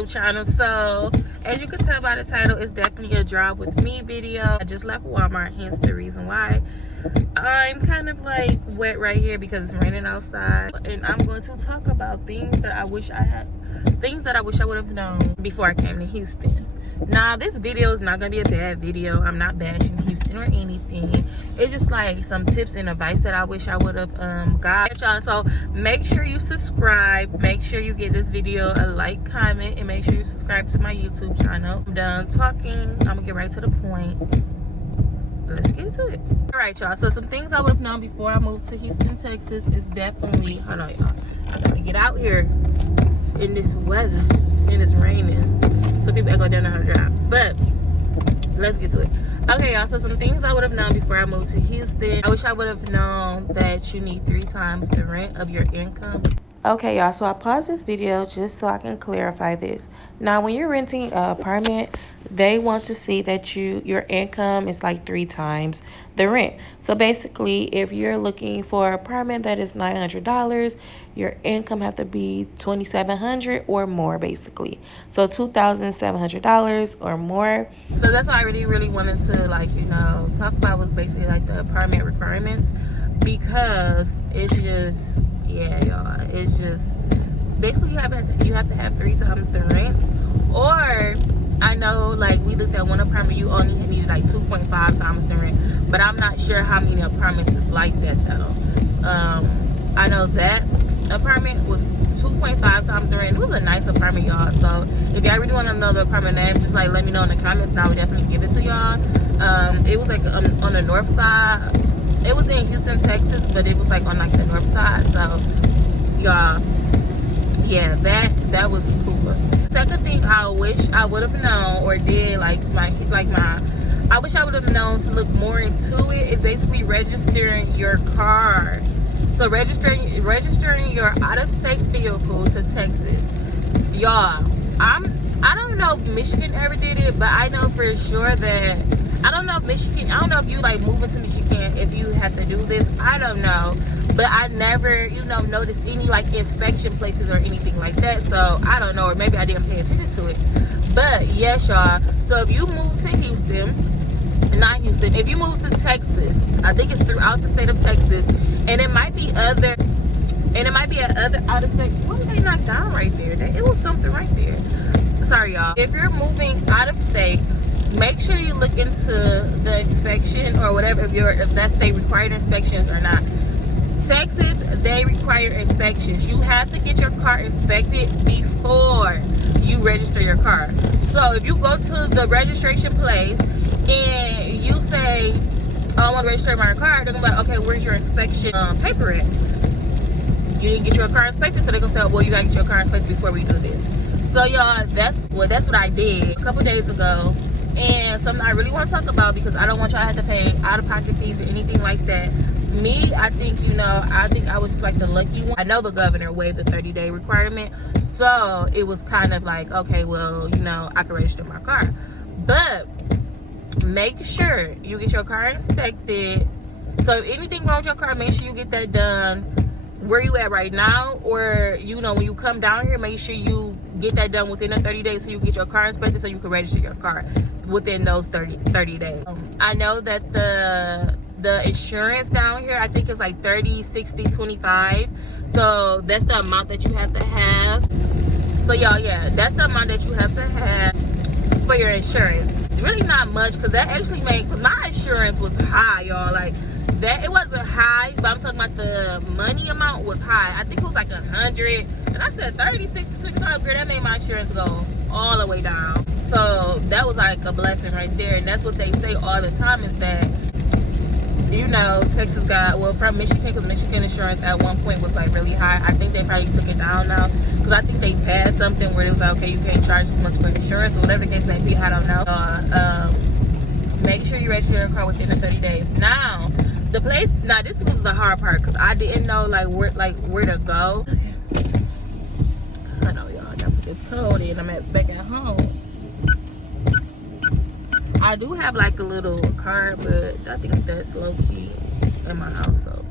YouTube channel. So as you can tell by the title, it's definitely a drive with me video. I just left Walmart, hence the reason why I'm kind of like wet right here because it's raining outside. And I'm going to talk about things that I wish I would have known before I came to Houston. Now this video is not gonna be a bad video. I'm not bashing Houston or anything. It's just like some tips and advice that I wish I would have got y'all. So make sure you subscribe, make sure you give this video a like, comment, and make sure you subscribe to my YouTube channel. I'm done talking, I'm gonna get right to the point. Let's get to it. All right, y'all, so some things I would have known before I moved to Houston, Texas is definitely, hold on, y'all, I gotta get out here in this weather, and it's raining, so people act like they don't know how to drive. But let's get to it. Okay, y'all, so some things I would have known before I moved to Houston. I wish I would have known that you need 3 times the rent of your income. Okay, y'all, so I paused this video just so I can clarify this. Now, when you're renting an apartment, they want to see that your income is like 3 times the rent. So basically, if you're looking for an apartment that is $900, your income have to be $2,700 or more, basically. So $2,700 or more. So that's what I really wanted to, like, you know, talk about, was basically like the apartment requirements, because it's just, yeah, y'all, it's just basically you have to have 3 times the rent. Or I know, like, we looked at one apartment, you only needed like 2.5 times the rent, but I'm not sure how many apartments is like that though. I know that apartment was 2.5 times the rent. It was a nice apartment, y'all. So if y'all really want to know the apartment name, just like let me know in the comments, and I would definitely give it to y'all. It was like on the north side. It was in Houston, Texas, but it was like on like the north side. So y'all, yeah, that was cool. Second thing I wish I would have known, or did, I wish I would have known to look more into it, is basically registering your car. So registering your out-of-state vehicle to Texas. Y'all, I don't know if Michigan ever did it, but I know for sure that I don't know if you like moving to Michigan, if you have to do this, I don't know. But I never, you know, noticed any like inspection places or anything like that. So I don't know, or maybe I didn't pay attention to it. But yes, y'all. So if you move to Houston, not Houston, if you move to Texas, I think it's throughout the state of Texas, and it might be other out of state. What did they knock down right there? It was something right there. Sorry, y'all. If you're moving out of state, make sure you look into the inspection or whatever, if that state required inspections or not. Texas, they require inspections. You have to get your car inspected before you register your car. So if you go to the registration place and you say, oh, I want to register my car, they're gonna be like, okay, where's your inspection paper at? You didn't get your car inspected, so they're gonna say, well, you gotta get your car inspected before we do this. So y'all, that's what I did a couple days ago. And something I really want to talk about, because I don't want y'all to have to pay out-of-pocket fees or anything like that. Me, I think, you know, I was just like the lucky one. I know the governor waived the 30-day requirement, so it was kind of like, okay, well, you know, I can register my car. But make sure you get your car inspected. So if anything wrong with your car, make sure you get that done where you at right now, or, you know, when you come down here, make sure you get that done within the 30 days so you get your car inspected so you can register your car within those 30 days. I know that the insurance down here, I think it's like 30, 60, 25. So that's the amount that you have to have. So y'all, yeah, that's the amount that you have to have for your insurance. Really not much, because that actually cause my insurance was high, y'all. Like, that, it wasn't high, but I'm talking about the money amount was high. I think it was like 100, and I said 30, 60, 25, girl, that made my insurance go all the way down. So that was like a blessing right there. And that's what they say all the time, is that, you know, Texas got, well, from Michigan, because Michigan insurance at one point was like really high. I think they probably took it down now, because I think they passed something where it was like, okay, you can't charge as much for insurance, or whatever the case may be, I don't know. Make sure you register your car within the 30 days. Now this was the hard part, because I didn't know where to go. I know, y'all, I gotta put this code in. I'm back at home. I do have like a little car, but I think that's low key in my house. So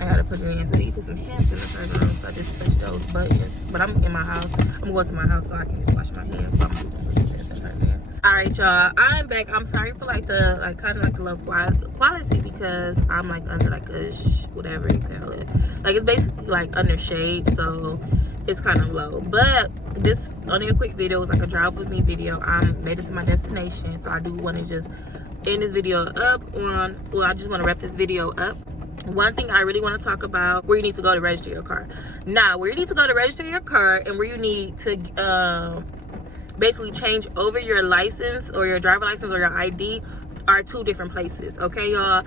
I gotta put it in. So you put some hand sanitizer on. So I just touch those buttons. But I'm in my house. I'm going to my house so I can just wash my hands. So I'm gonna put this hand sanitizer in. Alright, y'all. I'm back. I'm sorry for like the kind of like the low quality because I'm like under like a whatever you call it. Like it's basically like under shade, so it's kind of low. But this only a quick video. It was like a drive with me video. I made it to my destination, so I do want to just end this video up on. Well, I just want to wrap this video up. One thing I really want to talk about, where you need to go to register your car. Now, where you need to go to register your car and where you need to basically change over your license or your driver license or your ID are two different places. Okay, y'all?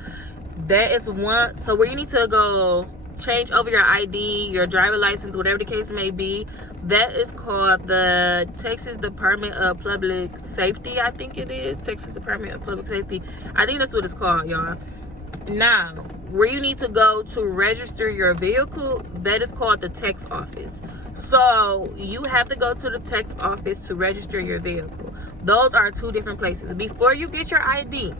That is one. So where you need to go change over your ID, your driver license, whatever the case may be, that is called the Texas Department of Public Safety. I think it is Texas Department of Public Safety. I think that's what it's called, y'all. Now, where you need to go to register your vehicle, that is called the tax office. So you have to go to the tax office to register your vehicle. Those are two different places. Before you get your ID,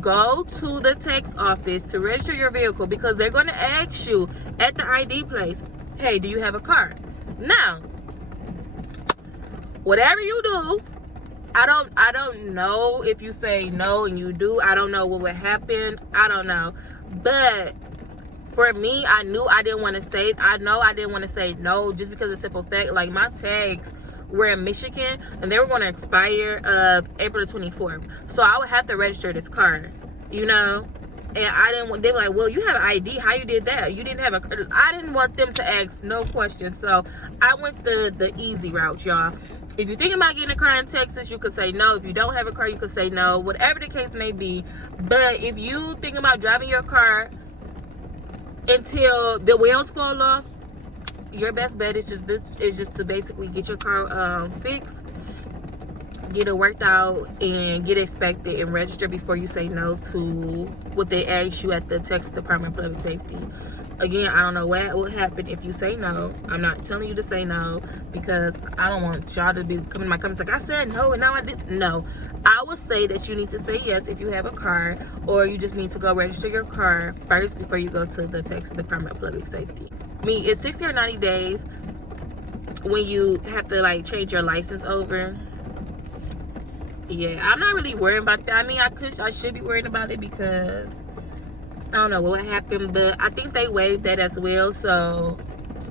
go to the tax office to register your vehicle because they're going to ask you at the ID place, hey, do you have a car? Now, whatever you do, I don't know if you say no and you do. I don't know what would happen. I don't know. But for me, I know I didn't want to say no just because of simple fact. Like my tags were in Michigan and they were going to expire of April the 24th. So I would have to register this car, you know? And I didn't want, they were like, well, you have an ID. How you did that? You didn't have a, I didn't want them to ask no questions. So I went the easy route, y'all. If you're thinking about getting a car in Texas, you could say no. If you don't have a car, you could say no. Whatever the case may be. But if you think about driving your car until the wheels fall off, your best bet is just to basically get your car fixed, get it worked out, and get it inspected and register before you say no to what they ask you at the Texas Department of Public Safety. Again, I don't know what will happen if you say no. I'm not telling you to say no because I don't want y'all to be coming to my comments like I said no and now I did. No, I would say that you need to say yes if you have a car, or you just need to go register your car first before you go to the Texas Department of Public Safety. I mean, it's 60 or 90 days when you have to like change your license over. Yeah, I'm not really worried about that. I mean, I should be worried about it because I don't know what happened, but I think they waived that as well. So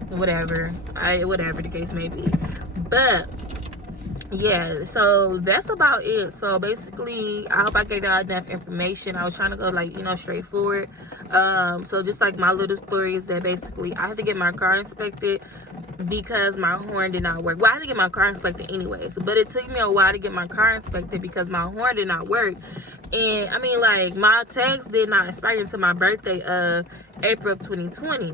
whatever the case may be. But yeah, so that's about it. So basically, I hope I gave y'all enough information. I was trying to go like, you know, straightforward. So just like my little story is that basically I had to get my car inspected because my horn did not work. Well, I had to get my car inspected anyways, but it took me a while to get my car inspected because my horn did not work. And I mean, like, my tags did not expire until my birthday of April of 2020.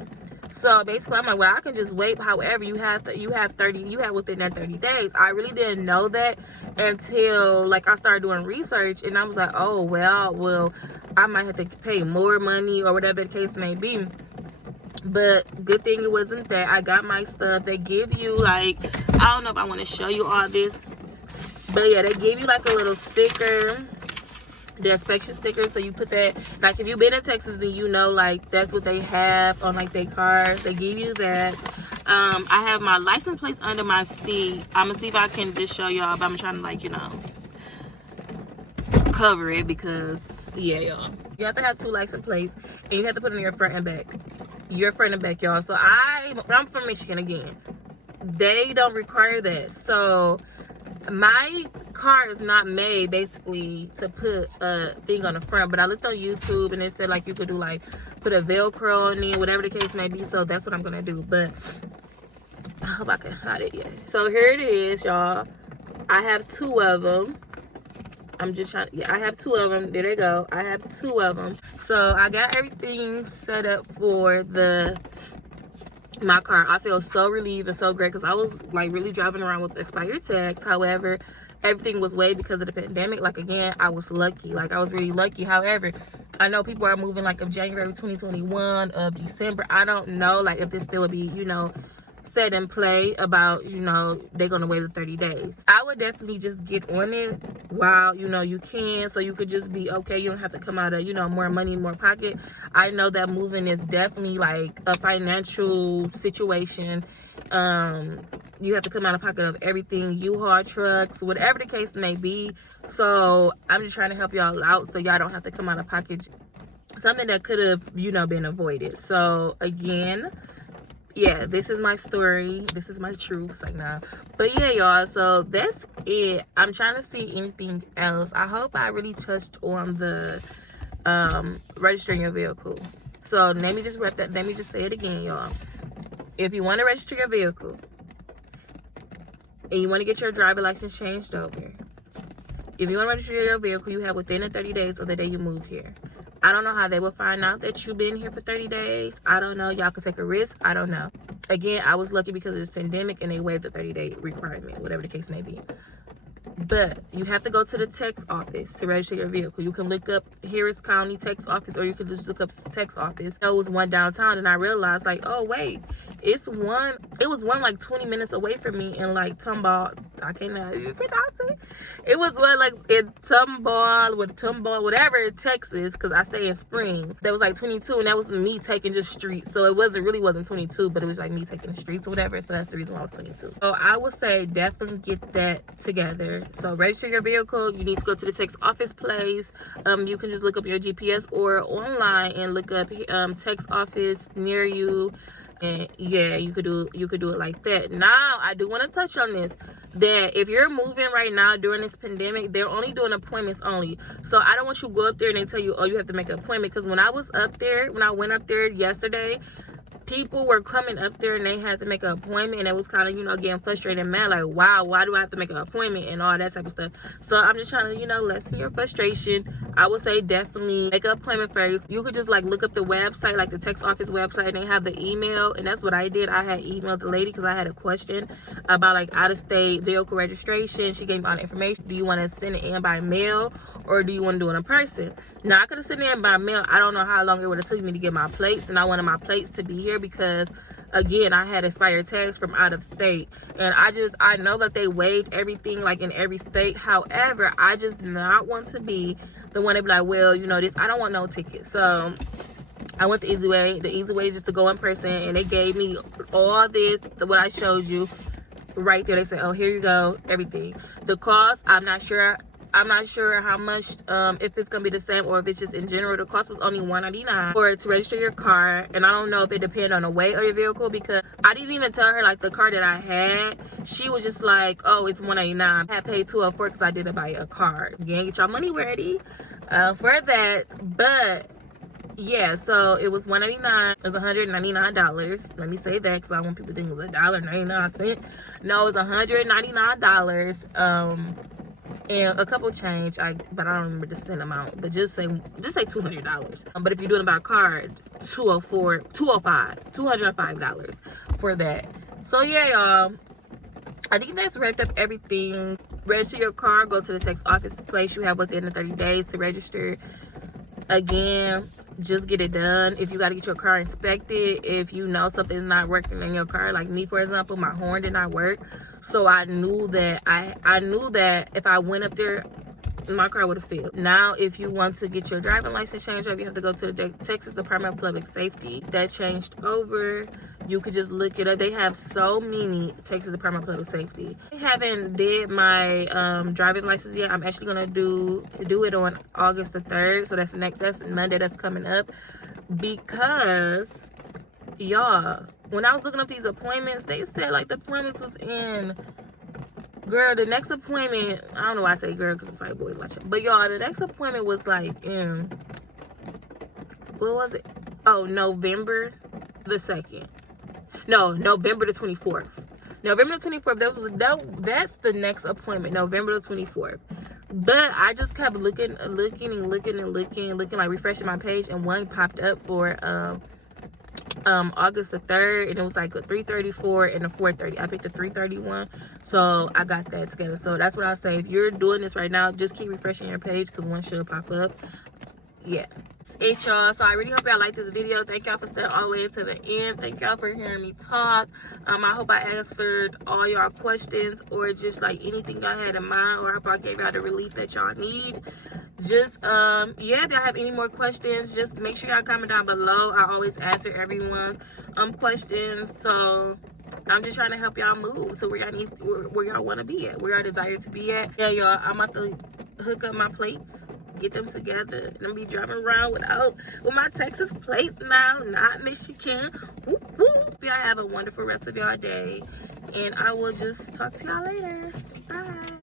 So basically, I'm like, well, I can just wait. However, you have within that 30 days. I really didn't know that until like I started doing research, and I was like, oh well, I might have to pay more money or whatever the case may be. But good thing it wasn't that. I got my stuff. They give you like, I don't know if I want to show you all this, but yeah, they give you like a little sticker, the inspection sticker. So you put that, like if you've been in Texas, then you know like that's what they have on like their cars. They give you that. I have my license plates under my seat. I'm gonna see if I can just show y'all, but I'm trying to like, you know, cover it because yeah, y'all, you have to have two license plates and you have to put them in your front and back. Your front and back, y'all. So I'm from Michigan again. They don't require that. So my car is not made basically to put a thing on the front, but I looked on YouTube and it said like you could do like put a Velcro on it, whatever the case may be. So that's what I'm gonna do, but I hope I can hide it. Yeah, so here it is, y'all. I have two of them. I'm just trying, yeah, I have two of them. There they go. I have two of them. So I got everything set up for my car. I feel so relieved and so great because I was like really driving around with expired tags. However, everything was waived because of the pandemic. Like again, I was lucky. Like I was really lucky. However, I know people are moving like of January 2021, of December. I don't know like if this still would be, you know, set in play about, you know, they're gonna wait the 30 days. I would definitely just get on it while, you know, you can, so you could just be okay. You don't have to come out of, you know, more money, more pocket. I know that moving is definitely like a financial situation. You have to come out of pocket of everything, U-Haul trucks, whatever the case may be. So I'm just trying to help y'all out so y'all don't have to come out of pocket, something that could have, you know, been avoided. So again, yeah, this is my story, this is my truth. Like, nah, but yeah, y'all, so that's it. I'm trying to see anything else. I hope I really touched on the registering your vehicle. So let me just say it again, y'all. If you want to register your vehicle and you want to get your driver license changed over, if you want to register your vehicle, you have within the 30 days of the day you move here. I don't know how they will find out that you've been here for 30 days. I don't know. Y'all could take a risk. I don't know. Again, I was lucky because of this pandemic and they waived the 30-day requirement, whatever the case may be. But you have to go to the tax office to register your vehicle. You can look up Harris County tax office, or you can just look up tax office. There was one downtown, and I realized, like, oh wait, it was one like 20 minutes away from me in like Tomball. I cannot even pronounce it. It was one like in Tomball, whatever, Texas, because I stay in Spring. That was like 22, and that was me taking just streets. So it really wasn't 22, but it was like me taking the streets or whatever. So that's the reason why I was 22. So I would say definitely get that together. So register your vehicle. You need to go to the tax office place. You can just look up your GPS or online and look up tax office near you. And yeah, you could do it like that. Now I do want to touch on this, that if you're moving right now during this pandemic, they're only doing appointments only. So I don't want you to go up there and they tell you, oh, you have to make an appointment. Because when I went up there yesterday, people were coming up there and they had to make an appointment, and it was kind of, you know, getting frustrated and mad, like, wow, why do I have to make an appointment and all that type of stuff. So I'm just trying to, you know, lessen your frustration. I would say definitely make an appointment first. You could just like look up the website, like the tax office website, and they have the email, and that's what I did. I had emailed the lady because I had a question about like out-of-state vehicle registration. She gave me all the information. Do you want to send it in by mail or do you want to do it in person? Now I could have sent it in by mail. I don't know how long it would have took me to get my plates, and I wanted my plates to be here because again, I had expired tags from out of state, and I know that they waived everything like in every state. However, I just do not want to be the one to be like, well, you know, this, I don't want no ticket. So I went the easy way. The easy way is just to go in person, and they gave me all this, what I showed you right there. They said, oh, here you go, everything. The cost, I'm not sure how much, if it's gonna be the same or if it's just in general. The cost was only $199 for to register your car, and I don't know if it depends on the weight of your vehicle, because I didn't even tell her like the car that I had. She was just like, oh, it's $199. I had paid $204 because I didn't buy a car. Again, get your money ready for that. But yeah, so it was $199. It was $199. Let me say that because I don't want people to think it was $1.99. No, it was $199. And a couple change, but I don't remember the cent amount. But just say $200. But if you're doing it by card, $205 for that. So yeah, y'all, I think that's wrapped up everything. Register your car. Go to the tax office place you have within the 30 days to register. Again, just get it done. If you got to get your car inspected, if you know something's not working in your car, like me, for example, my horn did not work. So I knew that I knew that if I went up there, my car would have failed. Now, if you want to get your driving license changed over, you have to go to the Texas Department of Public Safety. That changed over. You could just look it up. They have so many Texas Department of Public Safety. I haven't did my driving license yet. I'm actually gonna do it on August the 3rd. So that's Monday. That's coming up. Because y'all, when I was looking up these appointments, they said like the appointments was in. Girl, the next appointment, I don't know why I say girl because it's probably boys watching. But y'all, the next appointment was like in, what was it? Oh, November the 2nd. No, November the 24th. November the 24th, that's the next appointment, November the 24th. But I just kept looking, like refreshing my page, and one popped up for August the 3rd, and it was like a 3:34 and a 4:30. I picked the 3:31, so I got that together. So that's what I say. If you're doing this right now, just keep refreshing your page because one should pop up. yeah, it's y'all. So I really hope y'all like this video. Thank y'all for staying all the way into the end. Thank y'all for hearing me talk. I hope I answered all y'all questions, or just like anything y'all had in mind, or I hope I gave y'all the relief that y'all need. Just yeah, if y'all have any more questions, just make sure y'all comment down below. I always answer everyone's questions. So I'm just trying to help y'all move to where y'all need, where y'all want to be at, where y'all desire to be at. Yeah, y'all, I'm about to hook up my plates, get them together, and I'm be driving around with my Texas plates now, not Michigan. Whoop, whoop. Y'all have a wonderful rest of y'all day, and I will just talk to y'all later. Bye.